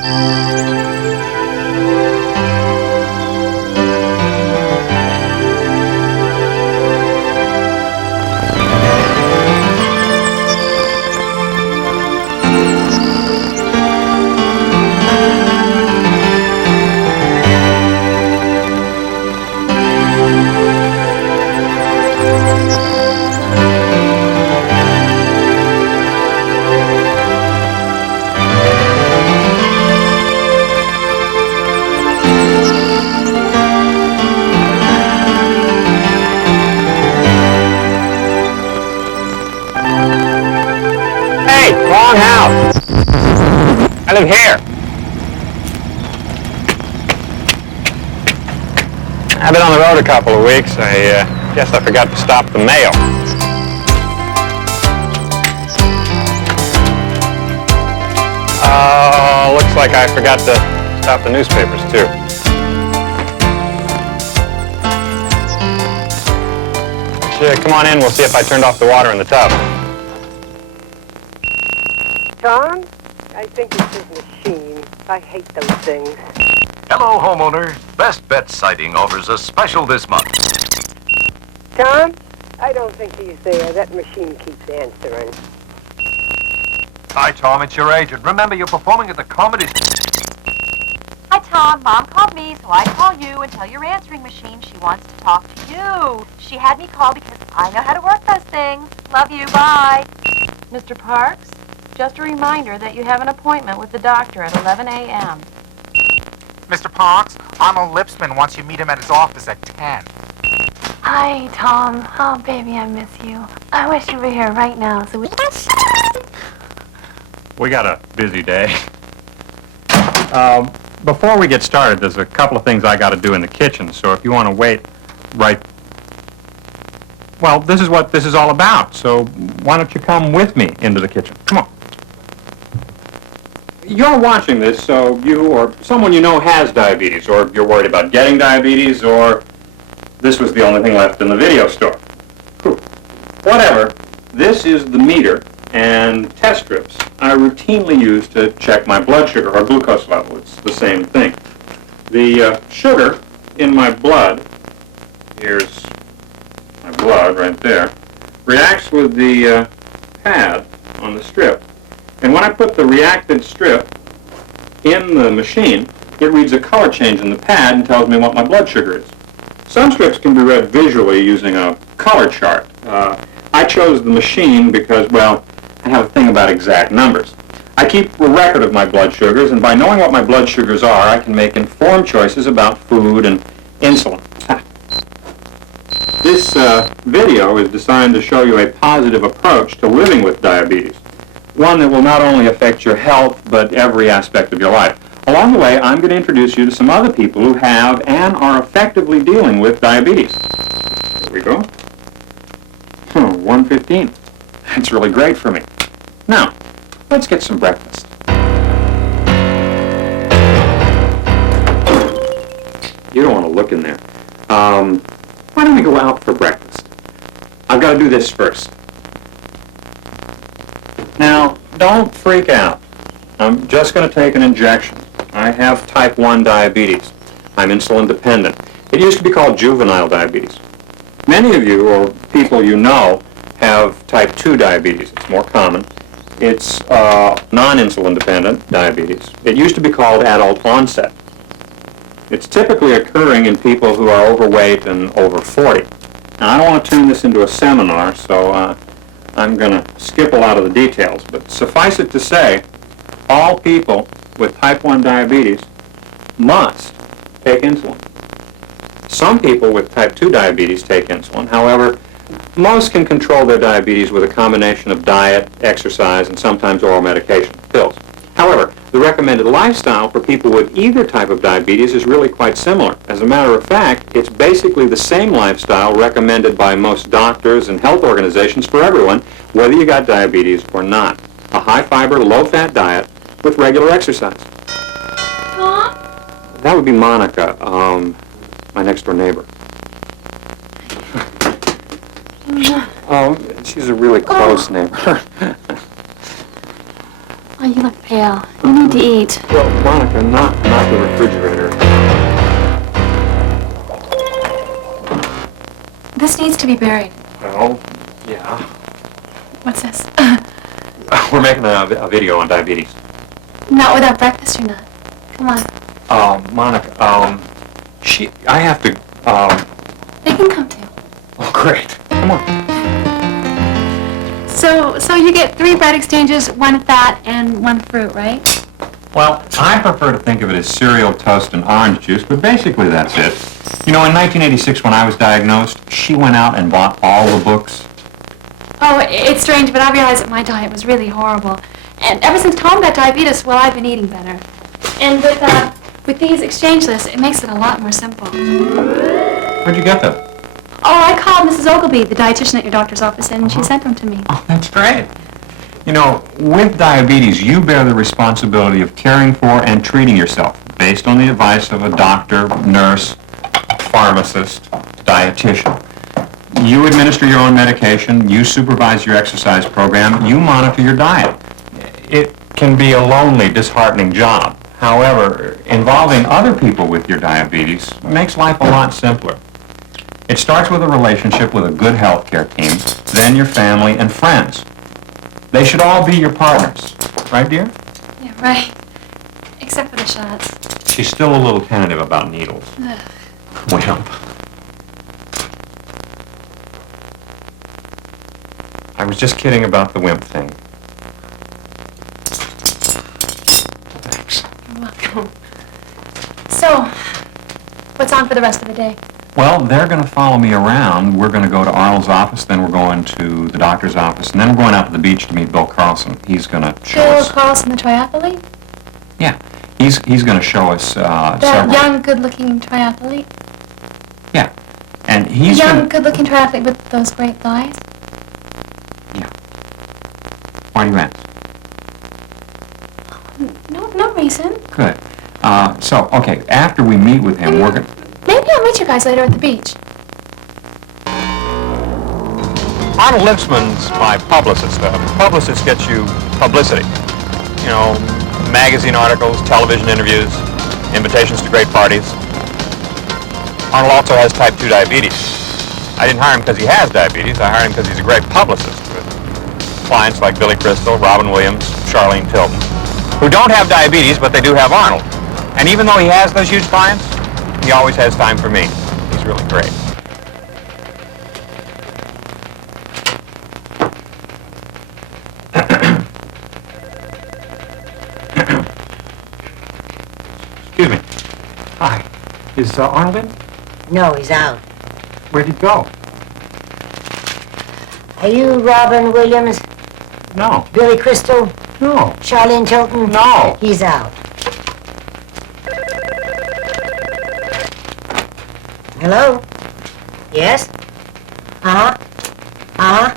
Hey, wrong house. I live here. I've been on the road a couple of weeks. I guess I forgot to stop the mail. Looks like I forgot to stop the newspapers, too. Come on in, we'll see if I turned off the water in the tub. Tom? I think it's his machine. I hate those things. Hello, homeowner. Best Bet Siding offers a special this month. Tom? I don't think he's there. That machine keeps answering. Hi, Tom. It's your agent. Remember, you're performing at the comedy... Hi, Tom. Mom called me, so I call you and tell your answering machine she wants to talk to you. She had me call because I know how to work those things. Love you. Bye. Mr. Parks, just a reminder that you have an appointment with the doctor at 11 a.m. Mr. Parks, Arnold Lipsman wants you to meet him at his office at 10. Hi, Tom. Oh, baby, I miss you. I wish you were here right now so we... We got a busy day. Before we get started, there's a couple of things I got to do in the kitchen, so if you want to wait right... Well, this is what this is all about, so why don't you come with me into the kitchen? Come on. You're watching this, so you or someone you know has diabetes, or you're worried about getting diabetes, or this was the only thing left in the video store. Whew. Whatever, this is the meter and test strips I routinely use to check my blood sugar or glucose level. It's the same thing. The sugar in my blood, here's my blood right there, reacts with the pad on the strip. And when I put the reacted strip in the machine, it reads a color change in the pad and tells me what my blood sugar is. Some strips can be read visually using a color chart. I chose the machine because, well, I have a thing about exact numbers. I keep a record of my blood sugars, and by knowing what my blood sugars are, I can make informed choices about food and insulin. This video is designed to show you a positive approach to living with diabetes, one that will not only affect your health, but every aspect of your life. Along the way, I'm going to introduce you to some other people who have and are effectively dealing with diabetes. Here we go. 1:15. That's really great for me. Now, let's get some breakfast. You don't want to look in there. Why don't we go out for breakfast? I've got to do this first. Now, don't freak out. I'm just going to take an injection. I have type 1 diabetes. I'm insulin dependent. It used to be called juvenile diabetes. Many of you, or people you know, have type 2 diabetes. It's more common. It's non-insulin dependent diabetes. It used to be called adult onset. It's typically occurring in people who are overweight and over 40. Now, I don't want to turn this into a seminar, so I'm going to skip a lot of the details, but suffice it to say, all people with type 1 diabetes must take insulin. Some people with type 2 diabetes take insulin. However, most can control their diabetes with a combination of diet, exercise, and sometimes oral medication, pills. However, the recommended lifestyle for people with either type of diabetes is really quite similar. As a matter of fact, it's basically the same lifestyle recommended by most doctors and health organizations for everyone, whether you got diabetes or not. A high-fiber, low-fat diet with regular exercise. Mom? That would be Monica, my next-door neighbor. Oh, she's a really close neighbor. Oh, you look pale. You need to eat. Well, Monica, not the refrigerator. This needs to be buried. Oh, yeah. What's this? We're making a video on diabetes. Not without breakfast or not. Come on. Monica, I have to, They can come too. oh, great. Come on. So you get 3 bread exchanges, 1 fat and 1 fruit, right? Well, I prefer to think of it as cereal, toast, and orange juice, but basically that's it. You know, in 1986 when I was diagnosed, she went out and bought all the books. Oh, it's strange, but I realized that my diet was really horrible. And ever since Tom got diabetes, well, I've been eating better. And with these exchange lists, it makes it a lot more simple. Where'd you get them? Oh, I called Mrs. Ogilvy, the dietitian at your doctor's office, and she sent them to me. Oh, that's great. You know, with diabetes, you bear the responsibility of caring for and treating yourself based on the advice of a doctor, nurse, pharmacist, dietitian. You administer your own medication, you supervise your exercise program, you monitor your diet. It can be a lonely, disheartening job. However, involving other people with your diabetes makes life a lot simpler. It starts with a relationship with a good healthcare team, then your family and friends. They should all be your partners. Right, dear? Yeah, right. Except for the shots. She's still a little tentative about needles. Ugh. Well, I was just kidding about the wimp thing. Thanks. You're welcome. So, what's on for the rest of the day? Well, they're going to follow me around. We're going to go to Arnold's office, then we're going to the doctor's office, and then we're going out to the beach to meet Bill Carlson. He's going to show Bill us... Carlson, the triathlete? Yeah. He's going to show us That several... young, good-looking triathlete? Yeah. And The he's young, gonna... good-looking triathlete with those great thighs? Yeah. Why do you ask? No reason. Good. Okay, after we meet with him, we're going to... Maybe I'll meet you guys later at the beach. Arnold Lipsman's my publicist. Publicist gets you publicity. You know, magazine articles, television interviews, invitations to great parties. Arnold also has type 2 diabetes. I didn't hire him because he has diabetes. I hired him because he's a great publicist with clients like Billy Crystal, Robin Williams, Charlene Tilton, who don't have diabetes, but they do have Arnold. And even though he has those huge clients, he always has time for me. He's really great. Excuse me. Hi. Is Arnold in? No, he's out. Where'd he go? Are you Robin Williams, No. Billy Crystal, No. Charlene Tilton? No. He's out. Hello? Yes? Uh-huh. Uh-huh.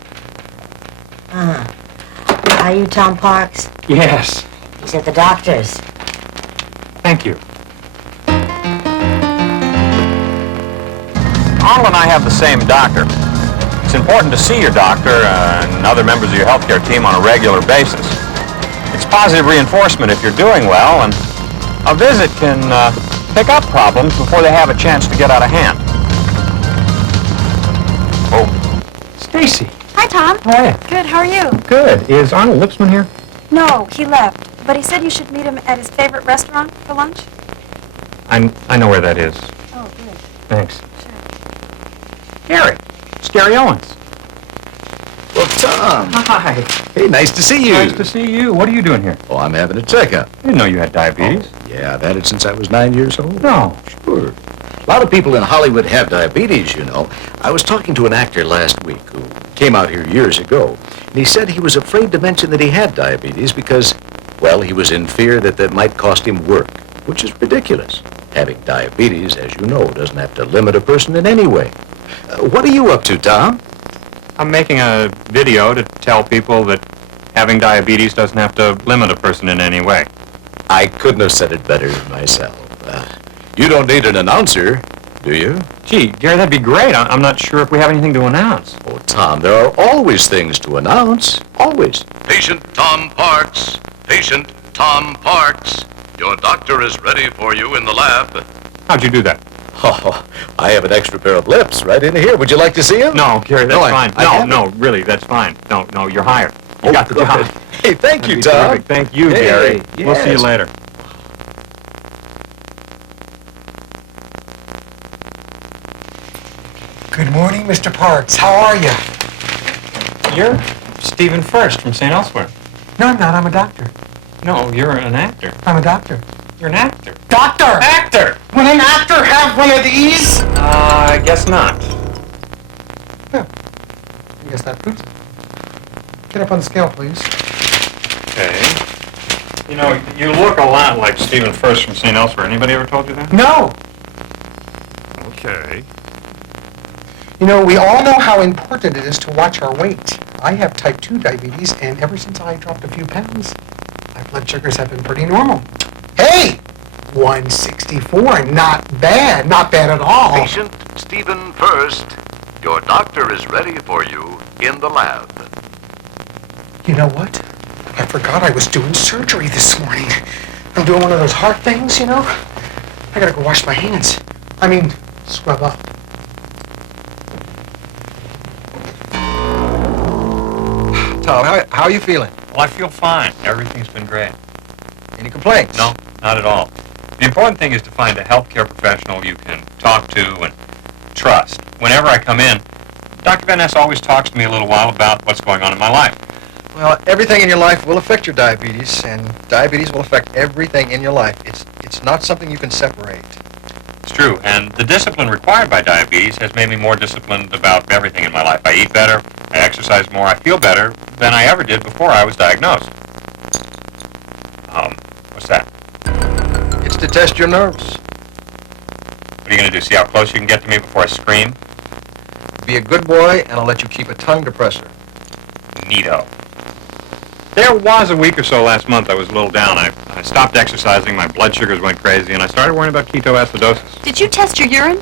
Uh-huh. Are you Tom Parks? Yes. He's at the doctor's. Thank you. Arnold and I have the same doctor. It's important to see your doctor and other members of your healthcare team on a regular basis. It's positive reinforcement if you're doing well, and a visit can pick up problems before they have a chance to get out of hand. Oh, Stacy. Hi, Tom. How are you? Good, how are you? Good. Is Arnold Lipsman here? No, he left. But he said you should meet him at his favorite restaurant for lunch. I know where that is. Oh, good. Thanks. Gary. It's Gary Owens. Well, Tom. Hi. Hey, nice to see you. Nice to see you. What are you doing here? Oh, I'm having a checkup. I didn't know you had diabetes. Yeah, I've had it since I was 9 years old. No. Sure. A lot of people in Hollywood have diabetes, you know. I was talking to an actor last week who came out here years ago, and he said he was afraid to mention that he had diabetes because, well, he was in fear that that might cost him work, which is ridiculous. Having diabetes, as you know, doesn't have to limit a person in any way. What are you up to, Tom? I'm making a video to tell people that having diabetes doesn't have to limit a person in any way. I couldn't have said it better myself. You don't need an announcer, do you? Gee, Gary, that'd be great. I'm not sure if we have anything to announce. Oh, Tom, there are always things to announce. Always. Patient Tom Parks, Patient Tom Parks, your doctor is ready for you in the lab. How'd you do that? Oh, I have an extra pair of lips right in here. Would you like to see him? No, Gary, that's No, fine. I haven't. No, really, that's fine. No, you're hired. You got the good. job. Hey, thank you, That'd be Tom. terrific. Thank you, Hey, Gary. We'll see you yes. later. Good morning, Mr. Parks. How are you? You're Stephen First from St. Elsewhere. No, I'm not. I'm a doctor. No, you're an actor. I'm a doctor. You're an actor. Doctor! Actor! Would an actor have one of these? I guess not. I guess that proves it. Get up on the scale, please. Okay. You know, you look a lot like Stephen First from St. Elsewhere. Anybody ever told you that? No! Okay. You know, we all know how important it is to watch our weight. I have type 2 diabetes, and ever since I dropped a few pounds, my blood sugars have been pretty normal. Hey! 164, not bad. Not bad at all. Patient Stephen First, your doctor is ready for you in the lab. You know what? I forgot I was doing surgery this morning. I'm doing one of those heart things, you know? I gotta go wash my hands. I mean, scrub up. Tom, how are you feeling? Well, I feel fine. Everything's been great. Any complaints? No, not at all. The important thing is to find a healthcare professional you can talk to and trust. Whenever I come in, Dr. Van Ness always talks to me a little while about what's going on in my life. Well, everything in your life will affect your diabetes, and diabetes will affect everything in your life. It's not something you can separate. It's true, and the discipline required by diabetes has made me more disciplined about everything in my life. I eat better, I exercise more, I feel better than I ever did before I was diagnosed. What's that? It's to test your nerves. What are you going to do, see how close you can get to me before I scream? Be a good boy, and I'll let you keep a tongue depressor. Neato. There was a week or so last month I was a little down. I stopped exercising, my blood sugars went crazy, and I started worrying about ketoacidosis. Did you test your urine?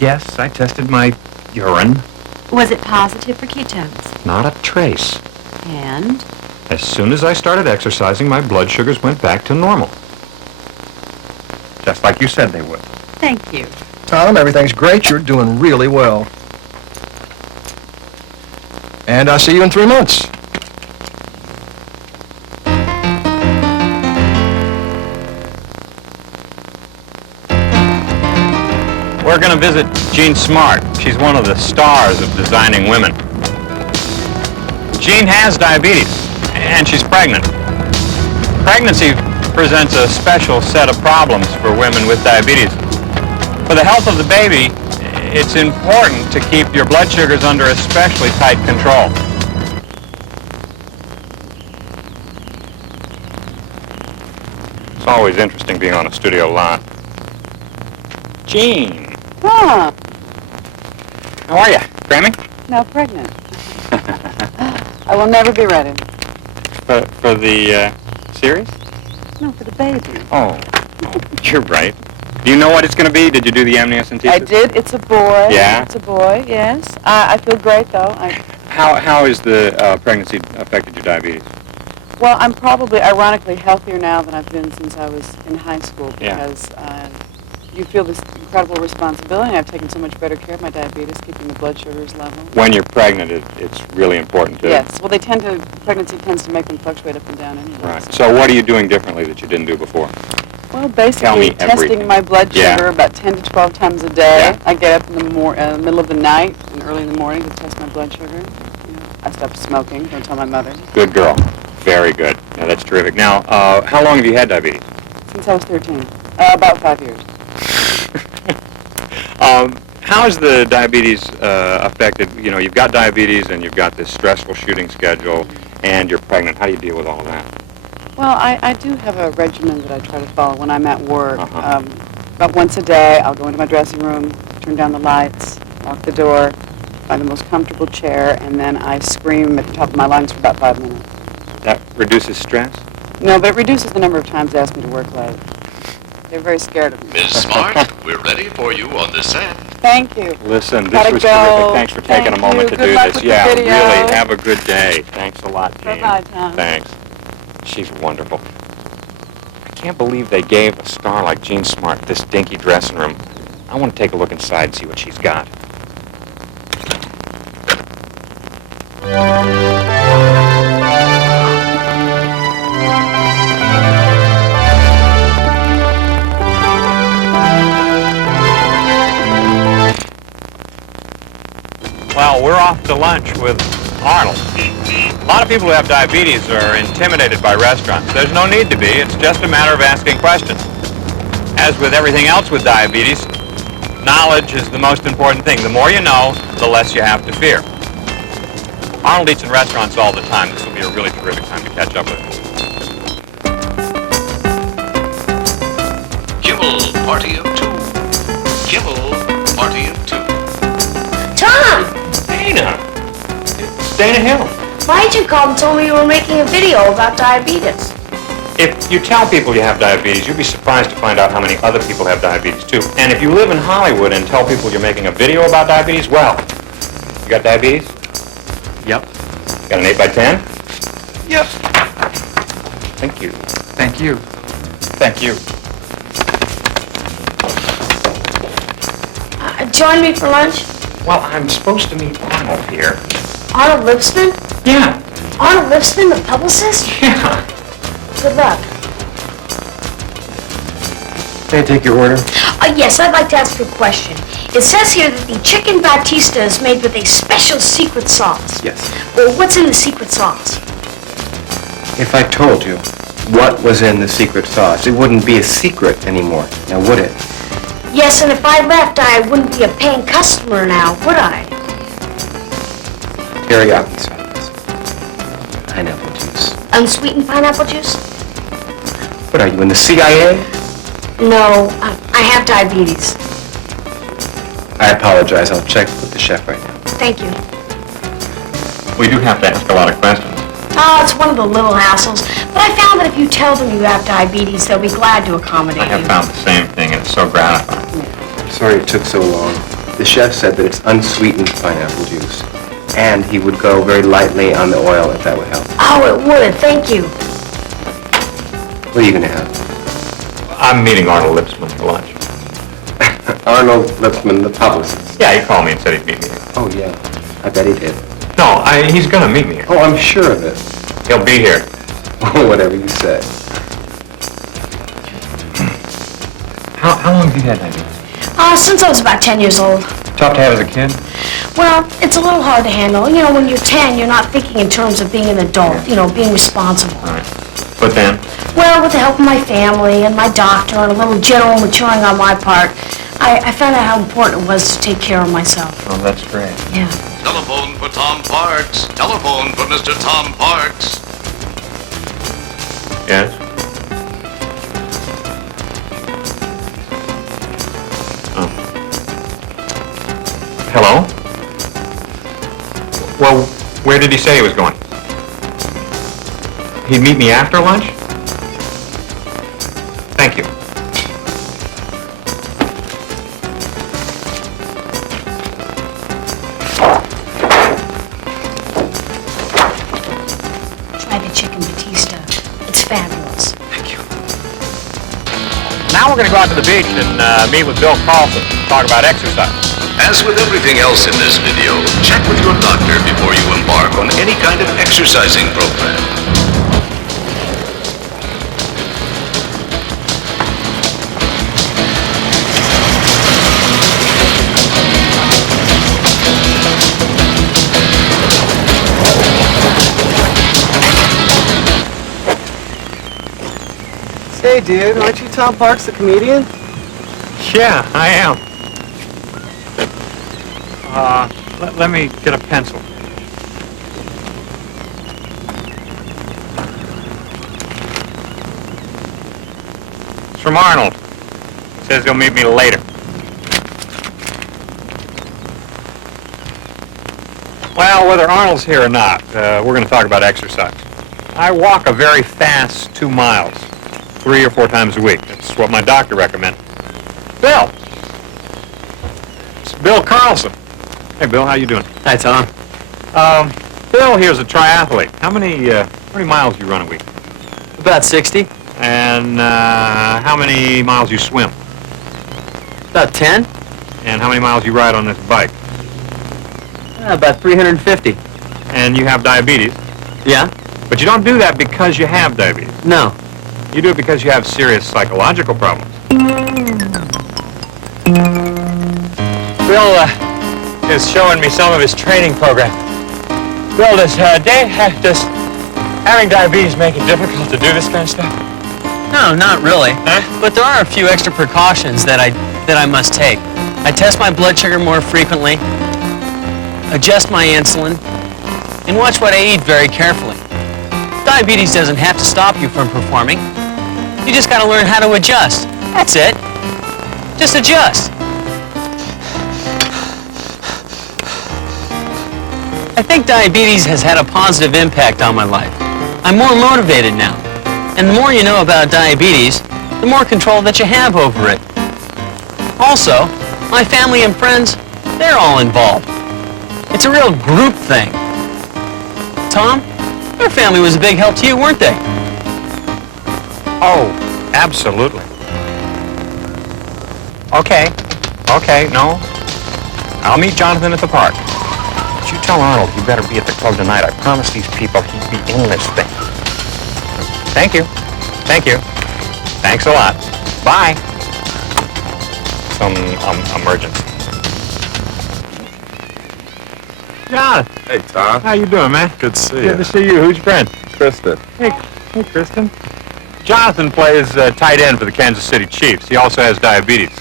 Yes, I tested my urine. Was it positive for ketones? Not a trace. And? As soon as I started exercising, my blood sugars went back to normal. Just like you said they would. Thank you. Tom, everything's great. You're doing really well. And I'll see you in 3 months. We're going to visit Jean Smart. She's one of the stars of designing women. Jean has diabetes, and she's pregnant. Pregnancy presents a special set of problems for women with diabetes. For the health of the baby, it's important to keep your blood sugars under especially tight control. It's always interesting being on a studio lot. Jean. Huh. How are you? Cramming? No, pregnant. I will never be ready. For the series? No, for the baby. Oh, you're right. Do you know what it's going to be? Did you do the amniocentesis? I did. It's a boy. Yeah? It's a boy, yes. I feel great, though. How has the pregnancy affected your diabetes? Well, I'm probably, ironically, healthier now than I've been since I was in high school because you feel this incredible responsibility. I've taken so much better care of my diabetes, keeping the blood sugars level. When you're pregnant, it's really important to... Yes. Well, pregnancy tends to make them fluctuate up and down anyway. Right. So what are you doing differently that you didn't do before? Well, Tell basically me testing everything. my blood sugar Yeah. about 10 to 12 times a day. Yeah. I get up in the middle of the night and early in the morning to test my blood sugar. I stopped smoking. Don't tell my mother. Good girl. Very good. Now, that's terrific. Now, how long have you had diabetes? Since I was 13. About 5 years. How has the diabetes affected, you've got diabetes and you've got this stressful shooting schedule and you're pregnant. How do you deal with all of that? Well, I do have a regimen that I try to follow when I'm at work. Uh-huh. About once a day, I'll go into my dressing room, turn down the lights, lock the door, find the most comfortable chair, and then I scream at the top of my lungs for about 5 minutes. That reduces stress? No, but it reduces the number of times they ask me to work late. They're very scared of me. Ms. Smart, we're ready for you on the set. Thank you. Listen, this Gotta was go. terrific. Thanks for taking Thank a moment you. to Good do luck this. with the Yeah, video. really, have a good day. Thanks a lot, Jean. Bye-bye, Tom. Thanks. She's wonderful. I can't believe they gave a star like Jean Smart this dinky dressing room. I want to take a look inside and see what she's got. Well, we're off to lunch with Arnold. A lot of people who have diabetes are intimidated by restaurants. There's no need to be. It's just a matter of asking questions. As with everything else with diabetes, knowledge is the most important thing. The more you know, the less you have to fear. Arnold eats in restaurants all the time. This will be a really terrific time to catch up with him. Kimmel, party of two. Kimmel, party of two. Tom! Dana! It's Dana Hill. My agent called and told me you were making a video about diabetes. If you tell people you have diabetes, you'll be surprised to find out how many other people have diabetes too. And if you live in Hollywood and tell people you're making a video about diabetes, well, you got diabetes? Yep. Got an 8 by 10? Yep. Thank you. Thank you. Thank you. Join me for lunch? Well, I'm supposed to meet Arnold here. Arnold Lipsman? Yeah. Arnold Lipsman, the publicist? Yeah. Good luck. May I take your order? Yes, I'd like to ask you a question. It says here that the chicken Batista is made with a special secret sauce. Yes. Well, what's in the secret sauce? If I told you what was in the secret sauce, it wouldn't be a secret anymore, now would it? Yes, and if I left, I wouldn't be a paying customer now, would I? Teriyaki sauce. Pineapple juice. Unsweetened pineapple juice? What are you, in the CIA? No, I have diabetes. I apologize. I'll check with the chef right now. Thank you. We do have to ask a lot of questions. Oh, it's one of the little hassles. But I found that if you tell them you have diabetes, they'll be glad to accommodate I have you. found the same thing, and it's so gratifying. I'm sorry it took so long. The chef said that it's unsweetened pineapple juice. And he would go very lightly on the oil if that would help. Oh, it would. Thank you. What are you going to have? I'm meeting Arnold Lipsman for lunch. Arnold Lipsman, the publicist. Yeah, he called me and said he'd meet me here. Oh, yeah. I bet he did. No, he's gonna meet me here. Oh, I'm sure of it. He'll be here. Whatever you say. How long have you had diabetes? Since I was about 10 years old. Tough to have as a kid? Well, it's a little hard to handle. You know, when you're 10, you're not thinking in terms of being an adult, you know, being responsible. All right. But then? Well, with the help of my family and my doctor and a little general maturing on my part, I found out how important it was to take care of myself. Oh, that's great. Yeah. Telephone for Tom Parks. Telephone for Mr. Tom Parks. Yes? Oh. Hello? Well, where did he say he was going? He'd meet me after lunch? Thank you. Try the chicken Batista. It's fabulous. Thank you. Now we're going to go out to the beach and meet with Bill Carlson, talk about exercise. As with everything else in this video, check with your doctor before you embark on any kind of exercising program. Hey, dude, aren't you Tom Parks, the comedian? Yeah, I am. Let me get a pencil. It's from Arnold. Says he'll meet me later. Well, whether Arnold's here or not, we're going to talk about exercise. I walk a very fast 2 miles, 3 or 4 times a week. That's what my doctor recommended. Bill! It's Bill Carlson. Hey, Bill, how you doing? Hi, Tom. Bill here's a triathlete. How many miles do you run a week? About 60. And how many miles you swim? About 10. And how many miles you ride on this bike? About 350. And you have diabetes? Yeah? But you don't do that because you have diabetes. No. You do it because you have serious psychological problems. Bill is showing me some of his training program. Bill, does having diabetes make it difficult to do this kind of stuff? No, not really. Huh? But there are a few extra precautions that I must take. I test my blood sugar more frequently, adjust my insulin, and watch what I eat very carefully. Diabetes doesn't have to stop you from performing. You just got to learn how to adjust. That's it. Just adjust. I think diabetes has had a positive impact on my life. I'm more motivated now. And the more you know about diabetes, the more control that you have over it. Also, my family and friends, they're all involved. It's a real group thing. Tom, your family was a big help to you, weren't they? Oh, absolutely. Okay, no. I'll meet Jonathan at the park. But you tell Arnold he better be at the club tonight. I promised these people he'd be in this thing. Thank you. Thanks a lot. Bye. Some emergency. John. Hey, Tom. How you doing, man? Good to see you. Good to see you. Who's your friend? Kristen. Hey, Kristen. Jonathan plays tight end for the Kansas City Chiefs. He also has diabetes.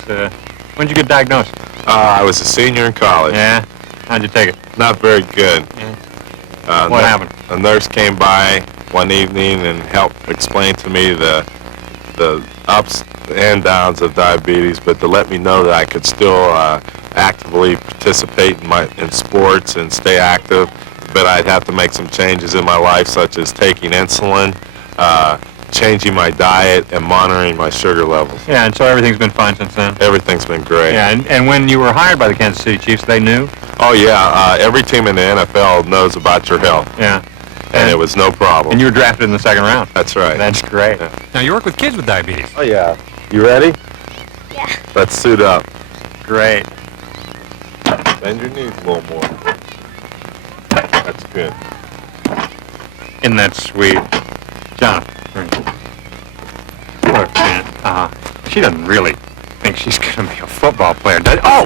When did you get diagnosed? I was a senior in college. Yeah? How'd you take it? Not very good. Yeah. What happened? A nurse came by one evening and helped explain to me the ups and downs of diabetes, but to let me know that I could still actively participate in sports and stay active, but I'd have to make some changes in my life, such as taking insulin, changing my diet, and monitoring my sugar levels. Yeah, and so everything's been fine since then? Everything's been great. Yeah, and when you were hired by the Kansas City Chiefs, they knew? Oh, yeah. Every team in the NFL knows about your health. Yeah. And it was no problem. And you were drafted in the second round? That's right. That's great. Yeah. Now, you work with kids with diabetes? Oh, yeah. You ready? Yeah. Let's suit up. Great. Bend your knees a little more. That's good. Isn't that sweet? John. Look, man, she doesn't really think she's going to be a football player, does Oh!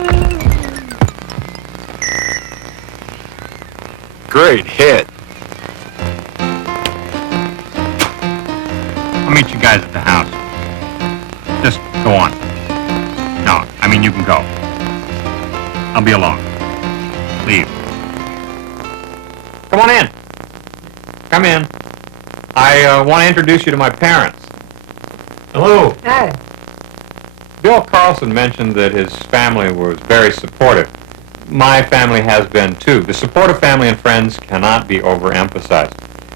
Great hit. I'll meet you guys at the house. Just go on. No, I mean, you can go. I'll be along. Leave. Come on in. Come in. I want to introduce you to my parents. Hello. Hi. Bill Carlson mentioned that his family was very supportive. My family has been, too. The support of family and friends cannot be overemphasized.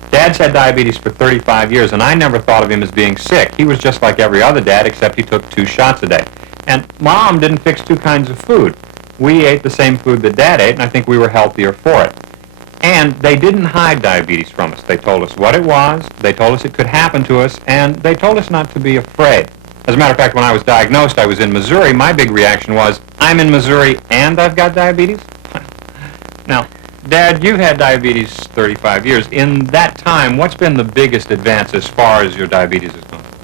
Dad's had diabetes for 35 years, and I never thought of him as being sick. He was just like every other dad, except he took 2 shots a day. And Mom didn't fix 2 kinds of food. We ate the same food that Dad ate, and I think we were healthier for it. And they didn't hide diabetes from us. They told us what it was, they told us it could happen to us, and they told us not to be afraid. As a matter of fact, when I was diagnosed, I was in Missouri. My big reaction was, I'm in Missouri and I've got diabetes? Now, Dad, you've had diabetes 35 years. In that time, what's been the biggest advance as far as your diabetes is concerned?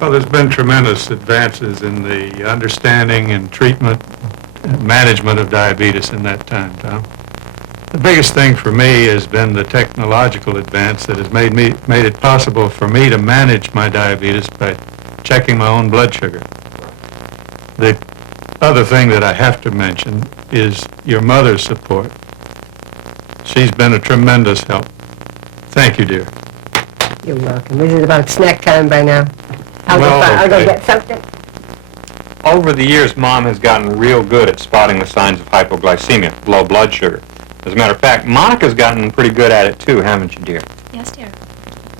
Well, there's been tremendous advances in the understanding and treatment and management of diabetes in that time, Tom. The biggest thing for me has been the technological advance that has made it possible for me to manage my diabetes by checking my own blood sugar. The other thing that I have to mention is your mother's support. She's been a tremendous help. Thank you, dear. You're welcome. This is about snack time by now. I'll go okay. get something. Over the years, Mom has gotten real good at spotting the signs of hypoglycemia, low blood sugar. As a matter of fact, Monica's gotten pretty good at it too, haven't you, dear? Yes, dear.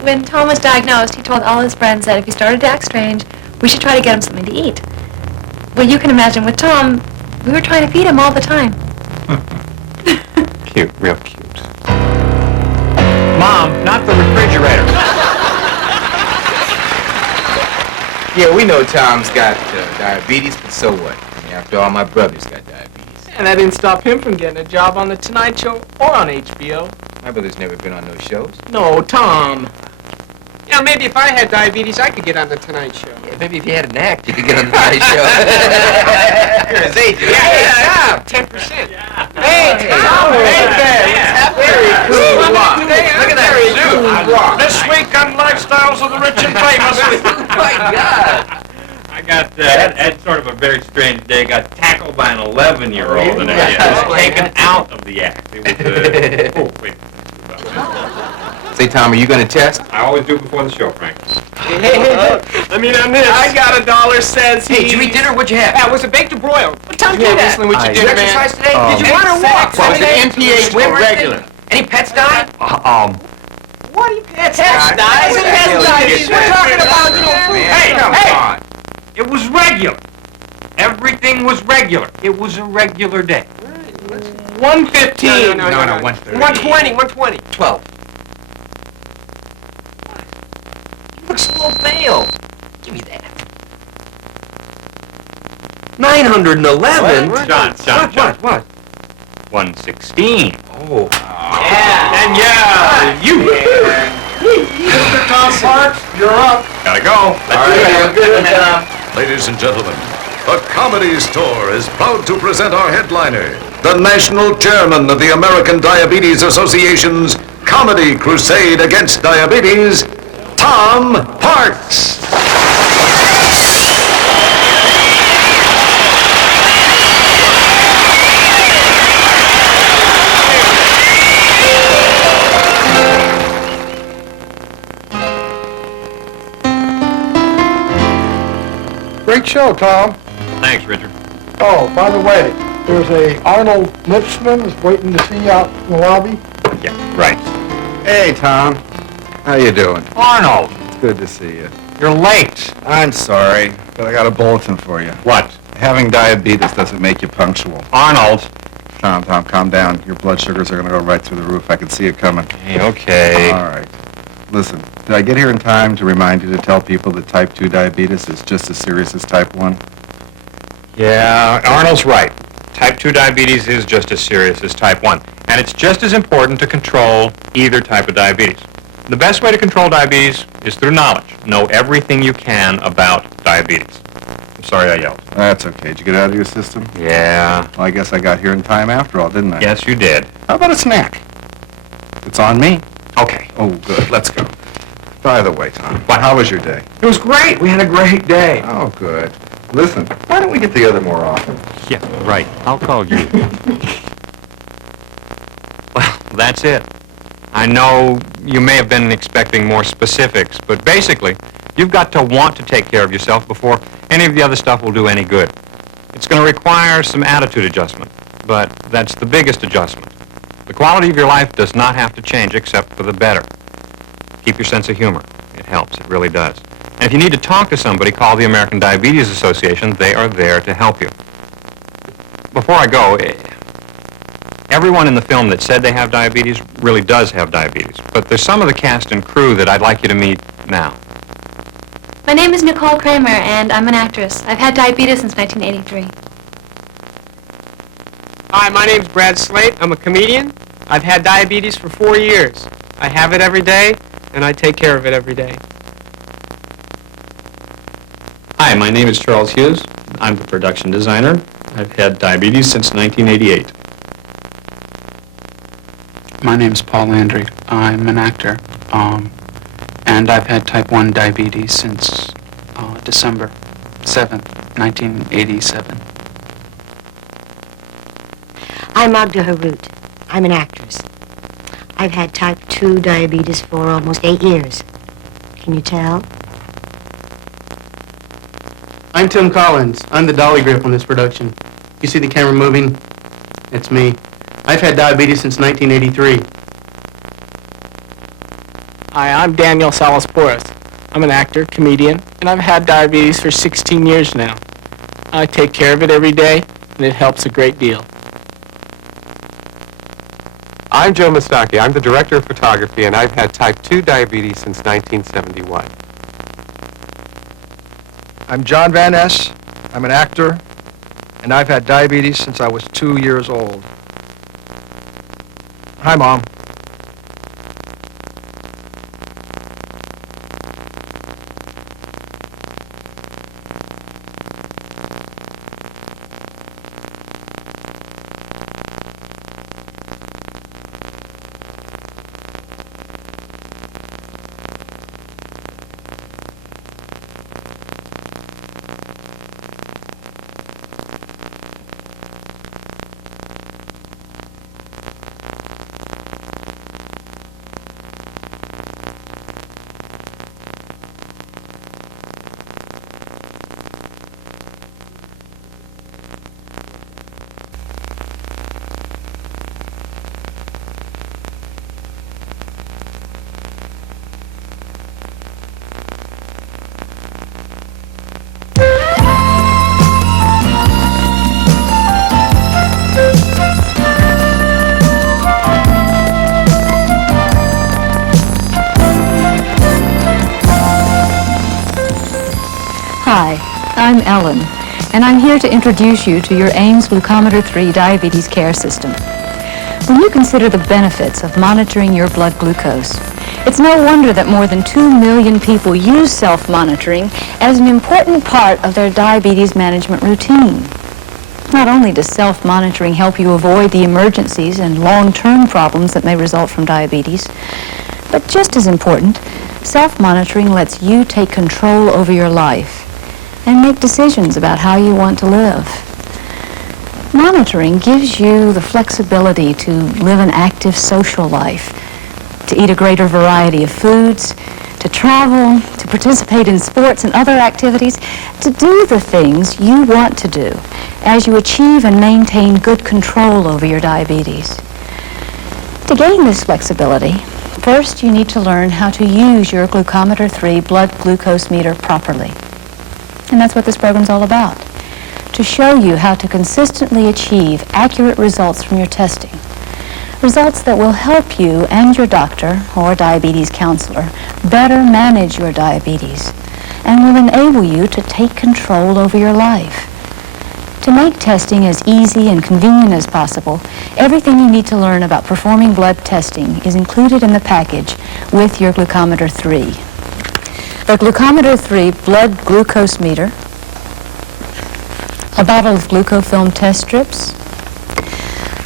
When Tom was diagnosed, he told all his friends that if he started to act strange, we should try to get him something to eat. Well, you can imagine with Tom, we were trying to feed him all the time. Cute, real cute. Mom, not the refrigerator. Yeah, we know Tom's got diabetes, but so what? After all, my brother's got diabetes. And that didn't stop him from getting a job on The Tonight Show or on HBO. My brother's never been on those shows. No, Tom. Yeah, maybe if I had diabetes, I could get on The Tonight Show. Yeah, maybe if you had an act, you could get on the Tonight Show. You're his agent. Yeah, 10%. Yeah. Hey, Tom. Hey, there. Very cool. Look at that. This week on Lifestyles of the Rich and Famous. Oh, my God. I got, had sort of a very strange day. Got tackled by an 11-year-old and I was taken out of the act. It was, oh, wait. Say, Tom, are you going to test? I always do before the show, Frank. I mean, on this. I got $1 says he. Hey, did you eat dinner? What'd you have? Yeah, it was a baked or broiled. What time Yeah, did that? whistling with your Did dinner, you man. exercise today? Did you run or walk? What was it, MPH or regular? Any pets die? What are you pets die? die? Pets die. We're talking about, food. Hey, come on. It was regular. Everything was regular. It was a regular day. 115. No, 130. 120. 12. You look so pale. Give me that. 911? John. What? 116. Oh. Yeah. And you. Mr. Tom Parks, you're up. Gotta go. Ladies and gentlemen, the Comedy Store is proud to present our headliner, the national chairman of the American Diabetes Association's Comedy Crusade Against Diabetes, Tom Parks. Great show, Tom. Thanks, Richard. Oh, by the way, there's a Arnold Lipsman is waiting to see you out in the lobby. Yeah, right. Hey, Tom. How you doing? Arnold, Good to see you. you're late. I'm sorry, but I got a bulletin for you. What? Having diabetes doesn't make you punctual. Arnold. Tom, calm down. Your blood sugars are going to go right through the roof. I can see it coming. Hey, okay. All right. Listen, did I get here in time to remind you to tell people that type 2 diabetes is just as serious as type 1? Yeah, Arnold's right. Type 2 diabetes is just as serious as type 1, and it's just as important to control either type of diabetes. The best way to control diabetes is through knowledge. Know everything you can about diabetes. I'm sorry I yelled. That's okay. Did you get out of your system? Yeah. Well, I guess I got here in time after all, didn't I? Yes, you did. How about a snack? It's on me. Okay. Oh, good. Let's go. By the way, Tom, how was your day? It was great. We had a great day. Oh, good. Listen, why don't we get together more often? Yeah, right. I'll call you. Well, that's it. I know you may have been expecting more specifics, but basically, you've got to want to take care of yourself before any of the other stuff will do any good. It's going to require some attitude adjustment, but that's the biggest adjustment. The quality of your life does not have to change except for the better. Keep your sense of humor. It helps. It really does. And if you need to talk to somebody, call the American Diabetes Association. They are there to help you. Before I go, everyone in the film that said they have diabetes really does have diabetes. But there's some of the cast and crew that I'd like you to meet now. My name is Nicole Kramer, and I'm an actress. I've had diabetes since 1983. Hi, my name's Brad Slate. I'm a comedian. I've had diabetes for 4 years. I have it every day, and I take care of it every day. Hi, my name is Charles Hughes. I'm the production designer. I've had diabetes since 1988. My name's Paul Landry. I'm an actor, and I've had type 1 diabetes since December 7th, 1987. I'm Magda Harut. I'm an actress. I've had type 2 diabetes for almost 8 years. Can you tell? I'm Tim Collins. I'm the dolly grip on this production. You see the camera moving? It's me. I've had diabetes since 1983. Hi, I'm Daniel Salasporas. I'm an actor, comedian, and I've had diabetes for 16 years now. I take care of it every day, and it helps a great deal. I'm Joe Mustaki. I'm the director of photography, and I've had type 2 diabetes since 1971. I'm John Van Ness. I'm an actor, and I've had diabetes since I was 2 years old. Hi, Mom. Hi, I'm Ellen, and I'm here to introduce you to your Ames Glucometer 3 diabetes care system. When you consider the benefits of monitoring your blood glucose, it's no wonder that more than 2 million people use self-monitoring as an important part of their diabetes management routine. Not only does self-monitoring help you avoid the emergencies and long-term problems that may result from diabetes, but just as important, self-monitoring lets you take control over your life and make decisions about how you want to live. Monitoring gives you the flexibility to live an active social life, to eat a greater variety of foods, to travel, to participate in sports and other activities, to do the things you want to do as you achieve and maintain good control over your diabetes. To gain this flexibility, first you need to learn how to use your Glucometer 3 blood glucose meter properly. And that's what this program's all about, to show you how to consistently achieve accurate results from your testing. Results that will help you and your doctor or diabetes counselor better manage your diabetes and will enable you to take control over your life. To make testing as easy and convenient as possible, everything you need to learn about performing blood testing is included in the package with your Glucometer 3. The Glucometer 3 blood glucose meter, a bottle of glucofilm test strips,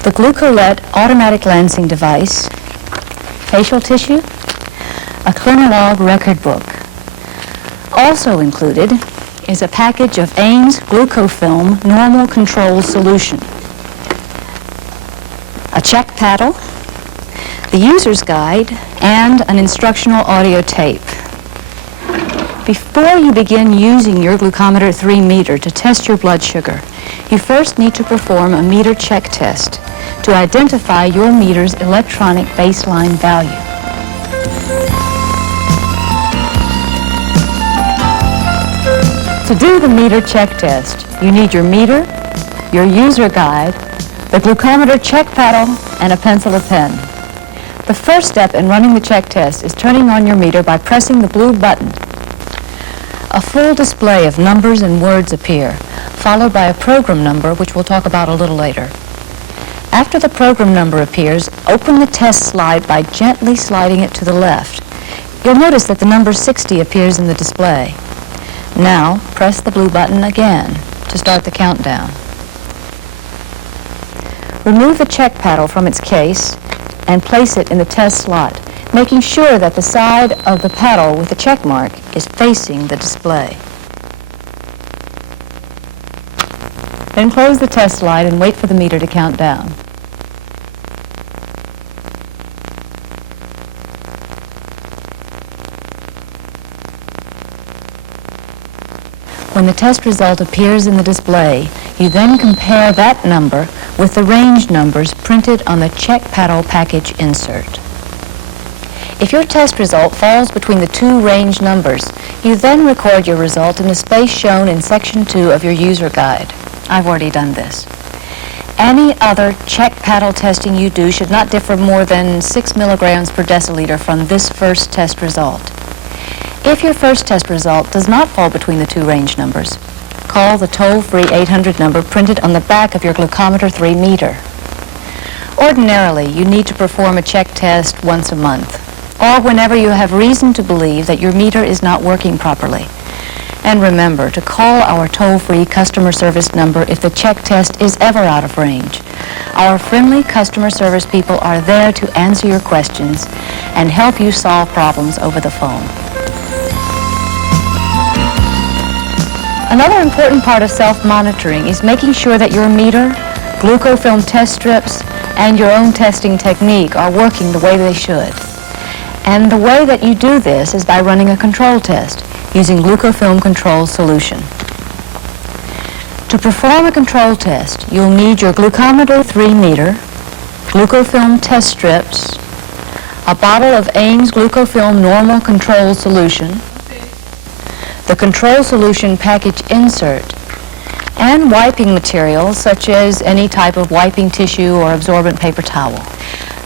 the Glucolet automatic lancing device, facial tissue, a Clinolog record book. Also included is a package of Ames Glucofilm normal control solution, a check paddle, the user's guide, and an instructional audio tape. Before you begin using your Glucometer 3 meter to test your blood sugar, you first need to perform a meter check test to identify your meter's electronic baseline value. To do the meter check test, you need your meter, your user guide, the glucometer check paddle, and a pencil or pen. The first step in running the check test is turning on your meter by pressing the blue button. A full display of numbers and words appear, followed by a program number, which we'll talk about a little later. After the program number appears, open the test slide by gently sliding it to the left. You'll notice that the number 60 appears in the display. Now, press the blue button again to start the countdown. Remove the check paddle from its case and place it in the test slot, making sure that the side of the paddle with the check mark is facing the display. Then close the test slide and wait for the meter to count down. When the test result appears in the display, you then compare that number with the range numbers printed on the check paddle package insert. If your test result falls between the two range numbers, you then record your result in the space shown in Section 2 of your user guide. I've already done this. Any other check paddle testing you do should not differ more than 6 milligrams per deciliter from this first test result. If your first test result does not fall between the two range numbers, call the toll-free 800 number printed on the back of your glucometer 3 meter. Ordinarily, you need to perform a check test once a month, or whenever you have reason to believe that your meter is not working properly. And remember to call our toll-free customer service number if the check test is ever out of range. Our friendly customer service people are there to answer your questions and help you solve problems over the phone. Another important part of self-monitoring is making sure that your meter, glucofilm test strips, and your own testing technique are working the way they should. And the way that you do this is by running a control test using glucofilm control solution. To perform a control test, you'll need your glucometer 3 meter, glucofilm test strips, a bottle of Ames glucofilm normal control solution, the control solution package insert, and wiping materials such as any type of wiping tissue or absorbent paper towel.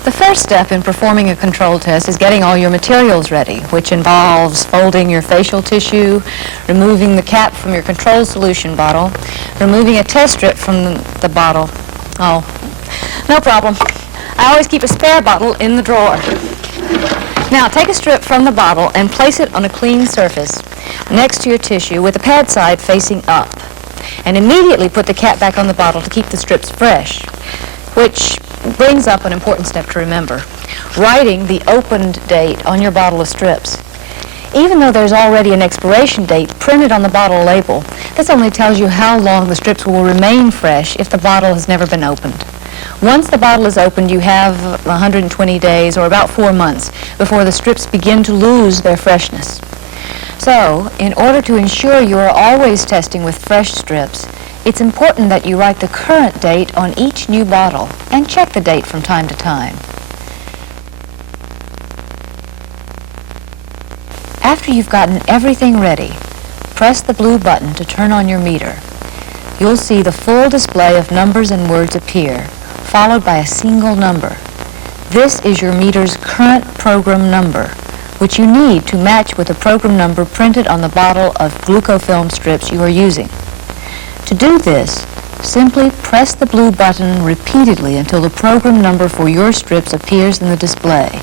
The first step in performing a control test is getting all your materials ready, which involves folding your facial tissue, removing the cap from your control solution bottle, removing a test strip from the bottle. Oh, no problem. I always keep a spare bottle in the drawer. Now, take a strip from the bottle and place it on a clean surface next to your tissue with the pad side facing up. And immediately put the cap back on the bottle to keep the strips fresh, which brings up an important step to remember: writing the opened date on your bottle of strips. Even though there's already an expiration date printed on the bottle label, this only tells you how long the strips will remain fresh if the bottle has never been opened. Once the bottle is opened, you have 120 days, or about 4 months, before the strips begin to lose their freshness. So, in order to ensure you are always testing with fresh strips, it's important that you write the current date on each new bottle and check the date from time to time. After you've gotten everything ready, press the blue button to turn on your meter. You'll see the full display of numbers and words appear, followed by a single number. This is your meter's current program number, which you need to match with the program number printed on the bottle of glucofilm strips you are using. To do this, simply press the blue button repeatedly until the program number for your strips appears in the display.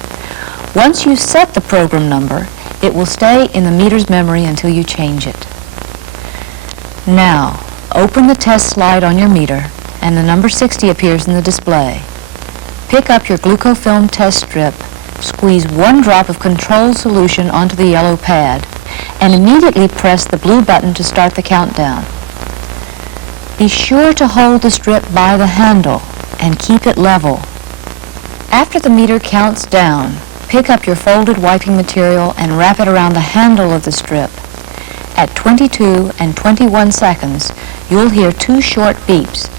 Once you set the program number, it will stay in the meter's memory until you change it. Now, open the test slide on your meter, and the number 60 appears in the display. Pick up your glucofilm test strip, squeeze 1 drop of control solution onto the yellow pad, and immediately press the blue button to start the countdown. Be sure to hold the strip by the handle and keep it level. After the meter counts down, pick up your folded wiping material and wrap it around the handle of the strip. At 22 and 21 seconds, you'll hear 2 short beeps.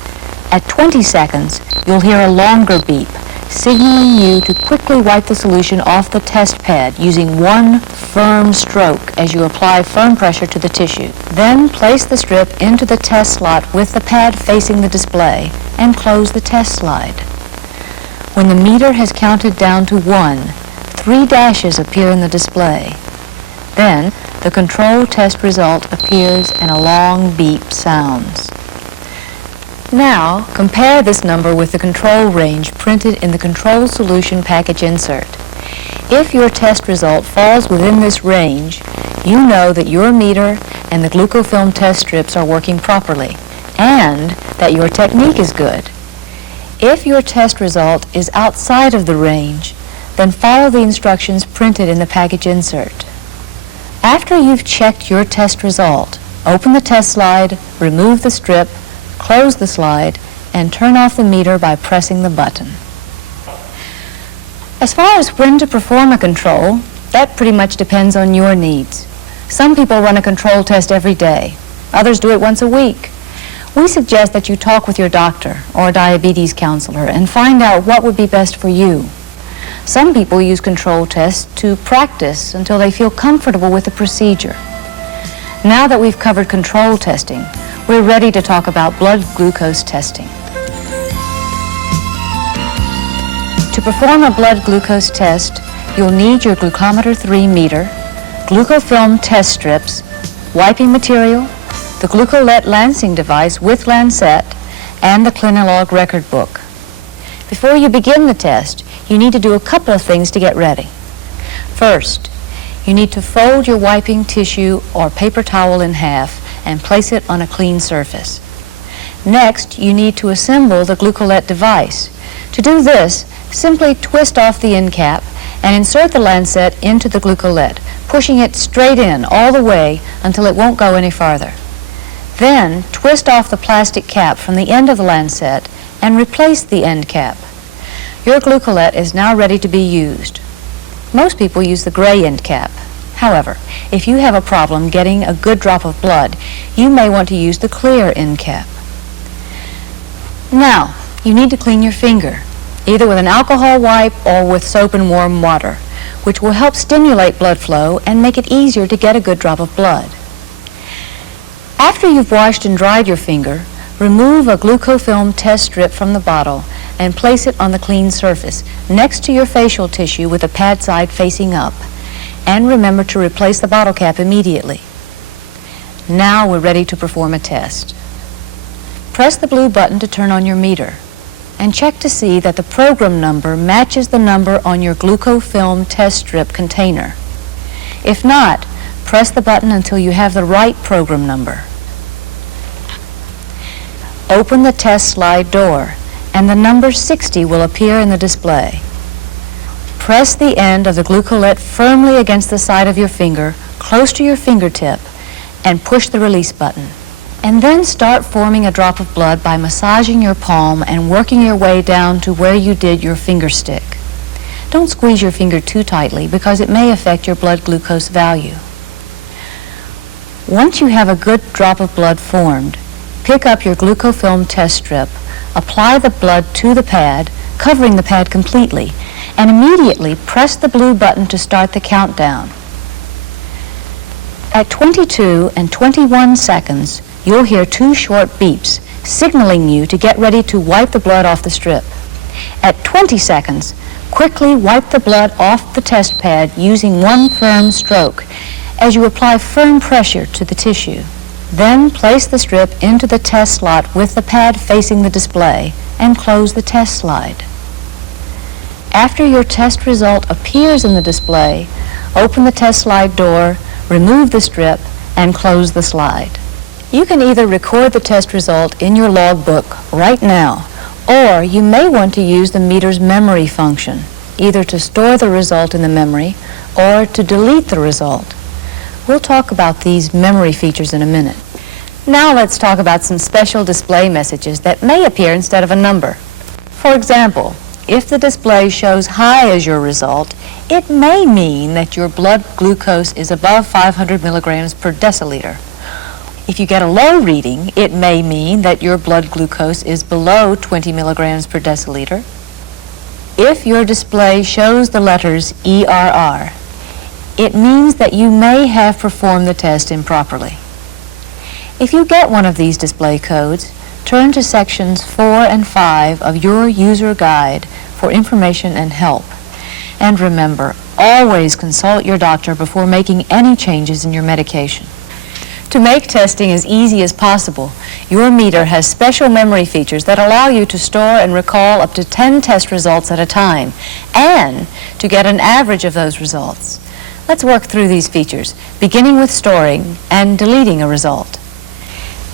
At 20 seconds, you'll hear a longer beep, signaling you to quickly wipe the solution off the test pad using 1 firm stroke as you apply firm pressure to the tissue. Then place the strip into the test slot with the pad facing the display and close the test slide. When the meter has counted down to 1, 3 dashes appear in the display. Then the control test result appears and a long beep sounds. Now, compare this number with the control range printed in the control solution package insert. If your test result falls within this range, you know that your meter and the glucofilm test strips are working properly, and that your technique is good. If your test result is outside of the range, then follow the instructions printed in the package insert. After you've checked your test result, open the test slide, remove the strip, close the slide, and turn off the meter by pressing the button. As far as when to perform a control, that pretty much depends on your needs. Some people run a control test every day. Others do it once a week. We suggest that you talk with your doctor or diabetes counselor and find out what would be best for you. Some people use control tests to practice until they feel comfortable with the procedure. Now that we've covered control testing, we're ready to talk about blood glucose testing. To perform a blood glucose test, you'll need your glucometer 3 meter, glucofilm test strips, wiping material, the Glucolet lancing device with lancet, and the Clinolog record book. Before you begin the test, you need to do a couple of things to get ready. First, you need to fold your wiping tissue or paper towel in half and place it on a clean surface. Next, you need to assemble the Glucolet device. To do this, simply twist off the end cap and insert the lancet into the Glucolet, pushing it straight in all the way until it won't go any farther. Then, twist off the plastic cap from the end of the lancet and replace the end cap. Your Glucolet is now ready to be used. Most people use the gray end cap. However, if you have a problem getting a good drop of blood, you may want to use the clear end cap. Now, you need to clean your finger, either with an alcohol wipe or with soap and warm water, which will help stimulate blood flow and make it easier to get a good drop of blood. After you've washed and dried your finger, remove a glucofilm test strip from the bottle and place it on the clean surface next to your facial tissue with the pad side facing up. And remember to replace the bottle cap immediately. Now we're ready to perform a test. Press the blue button to turn on your meter and check to see that the program number matches the number on your glucofilm test strip container. If not, press the button until you have the right program number. Open the test slide door and the number 60 will appear in the display. Press the end of the Glucolet firmly against the side of your finger, close to your fingertip, and push the release button. And then start forming a drop of blood by massaging your palm and working your way down to where you did your finger stick. Don't squeeze your finger too tightly because it may affect your blood glucose value. Once you have a good drop of blood formed, pick up your glucofilm test strip, apply the blood to the pad, covering the pad completely, and immediately press the blue button to start the countdown. At 22 and 21 seconds, you'll hear 2 short beeps signaling you to get ready to wipe the blood off the strip. At 20 seconds, quickly wipe the blood off the test pad using one firm stroke as you apply firm pressure to the tissue. Then place the strip into the test slot with the pad facing the display and close the test slide. After your test result appears in the display, open the test slide door, remove the strip, and close the slide. You can either record the test result in your logbook right now, or you may want to use the meter's memory function, either to store the result in the memory or to delete the result. We'll talk about these memory features in a minute. Now let's talk about some special display messages that may appear instead of a number. For example, if the display shows high as your result, it may mean that your blood glucose is above 500 milligrams per deciliter. If you get a low reading, it may mean that your blood glucose is below 20 milligrams per deciliter. If your display shows the letters ERR, it means that you may have performed the test improperly. If you get one of these display codes, turn to sections 4 and 5 of your user guide for information and help. And remember, always consult your doctor before making any changes in your medication. To make testing as easy as possible, your meter has special memory features that allow you to store and recall up to 10 test results at a time, and to get an average of those results. Let's work through these features, beginning with storing and deleting a result.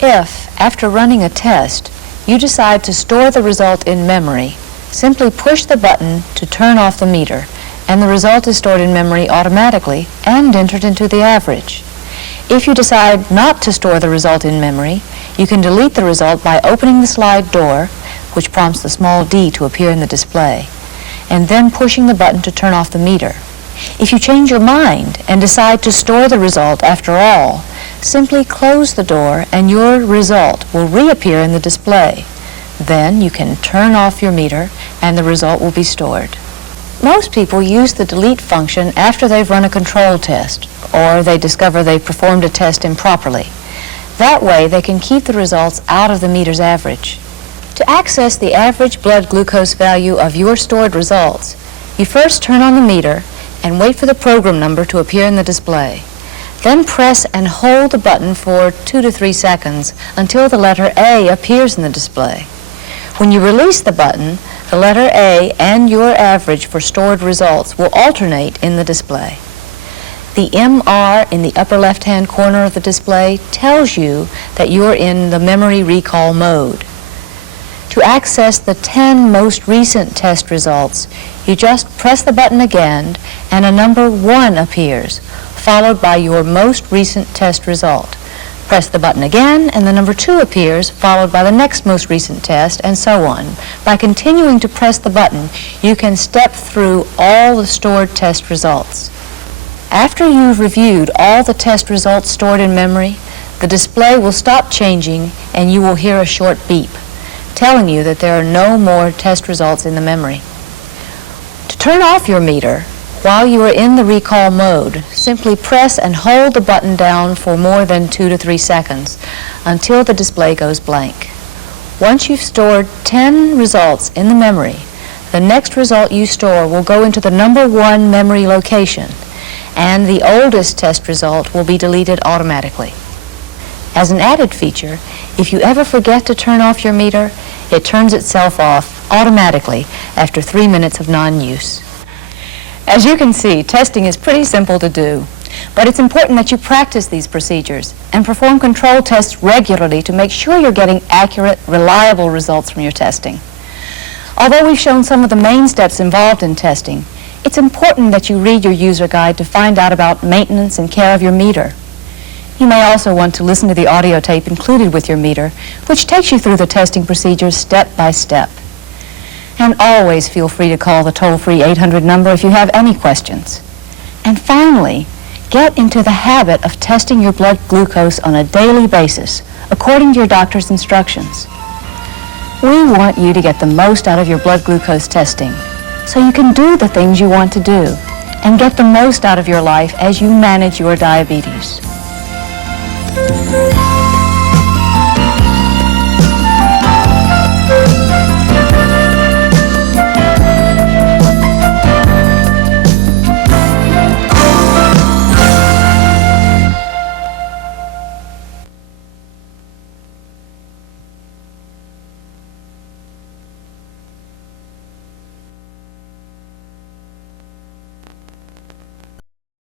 If, after running a test, you decide to store the result in memory, simply push the button to turn off the meter, and the result is stored in memory automatically and entered into the average. If you decide not to store the result in memory, you can delete the result by opening the slide door, which prompts the small d to appear in the display, and then pushing the button to turn off the meter. If you change your mind and decide to store the result after all, simply close the door and your result will reappear in the display. Then you can turn off your meter and the result will be stored. Most people use the delete function after they've run a control test or they discover they performed a test improperly. That way they can keep the results out of the meter's average. To access the average blood glucose value of your stored results, you first turn on the meter and wait for the program number to appear in the display. Then press and hold the button for 2 to 3 seconds until the letter A appears in the display. When you release the button, the letter A and your average for stored results will alternate in the display. The MR in the upper left-hand corner of the display tells you that you're in the memory recall mode. To access the 10 most recent test results, you just press the button again and a number 1 appears, followed by your most recent test result. Press the button again and the number 2 appears, followed by the next most recent test, and so on. By continuing to press the button, you can step through all the stored test results. After you've reviewed all the test results stored in memory, the display will stop changing and you will hear a short beep, telling you that there are no more test results in the memory. To turn off your meter, while you are in the recall mode, simply press and hold the button down for more than 2 to 3 seconds until the display goes blank. Once you've stored 10 results in the memory, the next result you store will go into the number 1 memory location, and the oldest test result will be deleted automatically. As an added feature, if you ever forget to turn off your meter, it turns itself off automatically after 3 minutes of non-use. As you can see, testing is pretty simple to do, but it's important that you practice these procedures and perform control tests regularly to make sure you're getting accurate, reliable results from your testing. Although we've shown some of the main steps involved in testing, it's important that you read your user guide to find out about maintenance and care of your meter. You may also want to listen to the audio tape included with your meter, which takes you through the testing procedures step by step. And always feel free to call the toll-free 800 number if you have any questions. And finally, get into the habit of testing your blood glucose on a daily basis, according to your doctor's instructions. We want you to get the most out of your blood glucose testing, so you can do the things you want to do and get the most out of your life as you manage your diabetes.